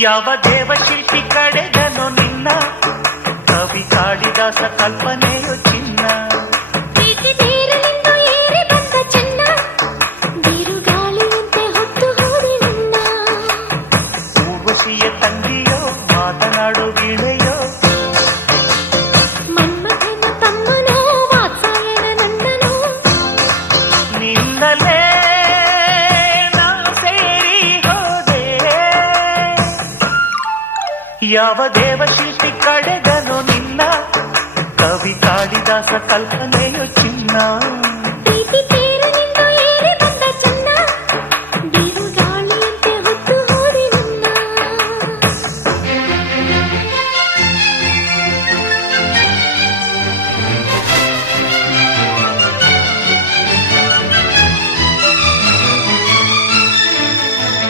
ಯಾವ ದೇವಶಿಲ್ಪಿ ಕಡೆಗನು ನಿನ್ನ ಕವಿ ಕಾಳಿದಾಸ ಕಲ್ಪನೆಯು ಚಿನ್ನ ಊರ್ವಶಿಯ ತಂಗಿಯೋ ಮಾತನಾಡು ಗಿಳೆಯೋ ಮನ್ಮಥನ ತಮ್ಮನೋ ವಾತ್ಸಾಯನ ನಂದನೋ ನಿನ್ನಲೇ ನಾ ಸೇರಿ ಹೋದೆ ಯಾವ ದೇವಶಿಲ್ಪಿ ಕಡೆಗನು ನಿನ್ನ ಕವಿ ಕಾಳಿದಾಸ ಕಲ್ಪನೆಯು ಚಿನ್ನ